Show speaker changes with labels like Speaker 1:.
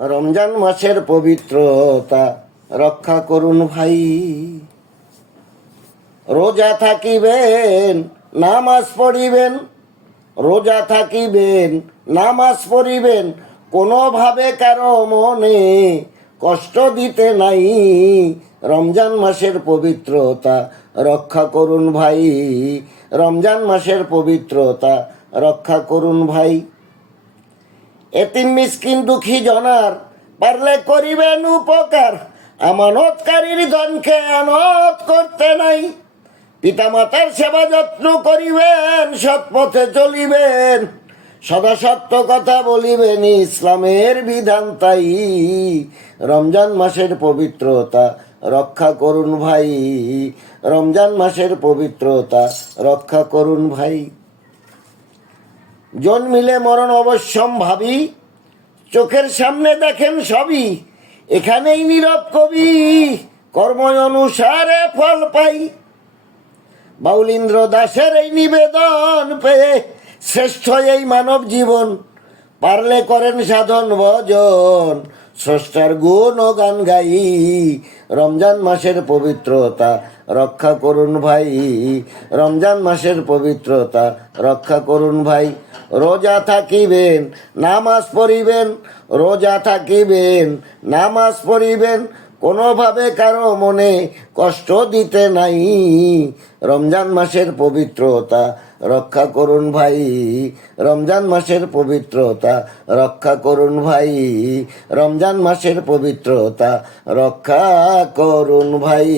Speaker 1: রমজান মাসের পবিত্রতা রক্ষা করুন ভাই। রোজা থাকিবেন, নামাজ পড়িবেন, রোজা থাকিবেন, নামাজ পড়িবেন, কোনোভাবে কারও মনে কষ্ট দিতে নাই। রমজান মাসের পবিত্রতা রক্ষা করুন ভাই। রমজান মাসের পবিত্রতা রক্ষা করুন ভাই। এতিম মিসকিন দুঃখী জনার, পারলে করিবেন উপকার। আমানতকারীর ধনকে আনত করতে নাই। পিতামাতার সেবা যত্ন করিবেন, সৎ পথে চলিবেন। সদা সত্য কথা বলিবেন, ইসলামের বিধান তাই। রমজান মাসের পবিত্রতা রক্ষা করুন ভাই। রমজান মাসের পবিত্রতা রক্ষা করুন ভাই। জন্মিলে মরণ অবশ্যম ভাবি, চোখের সামনে দেখেন সবই, এখানেই নীরব কবি কর্ম অনুসারে ফল পাই। বাউলিন্দ্র দাসের এই নিবেদন পেয়ে শ্রেষ্ঠ এই মানব জীবন পারলে করেন সাধন ভজন। স্রষ্টার গুণ ও গান গাই। রমজান মাসের পবিত্রতা রক্ষা করুন ভাই। রমজান মাসের পবিত্রতা রক্ষা করুন ভাই। রোজা থাকিবেন, নামাজ পড়িবেন, রোজা থাকিবেন, নামাজ পড়িবেন কোনোভাবে কারও মনে কষ্ট দিতে নাই। রমজান মাসের পবিত্রতা রক্ষা করুন ভাই। রমজান মাসের পবিত্রতা রক্ষা করুন ভাই। রমজান মাসের পবিত্রতা রক্ষা করুন ভাই।